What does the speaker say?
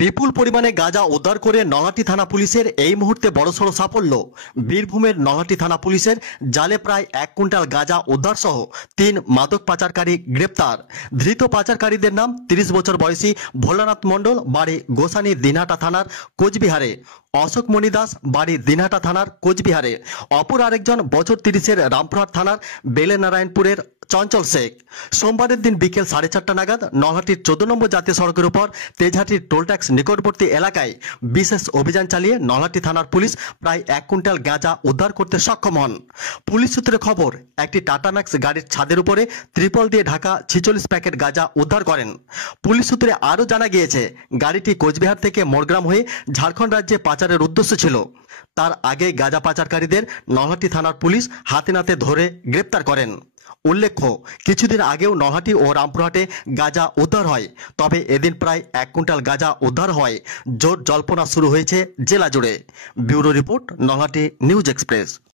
বিপুল পরিমাণে গাঁজা উদ্ধার করে নলহাটি থানা পুলিশের এই মুহূর্তে বড়সড় সাফল্য। বীরভূমের নলহাটি থানা পুলিশের জালে প্রায় 1 কুইন্টাল গাঁজা উদ্ধার সহ 3 মাদক পাচারকারী গ্রেপ্তার। ধৃত পাচারকারীদের নাম 30 বছর বয়সী ভোলানাথ মণ্ডল, বাড়ি গোসানি দিনহাটা থানার কোচবিহারে, অশোক মণি দাস, বাড়ি দিনহাটা থানার কোচবিহারে, অপর আরেকজন বছর 30-এর রামপুরহাট থানার বেলেনারায়ণপুরের চঞ্চল শেখ। সোমবারের দিন বিকেল 4:30 নাগাদ নলহাটির 14 নম্বর জাতীয় সড়কের উপর তেজহাটির টোল ট্যাক্স নিকটবর্তী এলাকায় বিশেষ অভিযান চালিয়ে নলহাটি থানার পুলিশ প্রায় 1 কুইন্টাল গাঁজা উদ্ধার করতে সক্ষম হন। পুলিশ সূত্রে খবর, একটি টাটা ম্যাক্স গাড়ির ছাদের উপরে ত্রিপল দিয়ে ঢাকা 46 প্যাকেট গাঁজা উদ্ধার করেন। পুলিশ সূত্রে আরও জানা গিয়েছে, গাড়িটি কোচবিহার থেকে মোরগ্রাম হয়ে ঝাড়খণ্ড রাজ্যে পাচারের উদ্দেশ্য ছিল। তার আগে গাঁজা পাচারকারীদের নলহাটি থানার পুলিশ হাতে নাতে ধরে গ্রেপ্তার করেন। উল্লেখ্য, কিছুদিন আগেও নলহাটি ও রামপুরহাটে গাঁজা উদ্ধার হয়, তবে এদিন প্রায় 1 কুইন্টাল গাঁজা উদ্ধার হয়। জোর জল্পনা শুরু হয়েছে জেলা জুড়ে। Bureau report, Nalhati news express.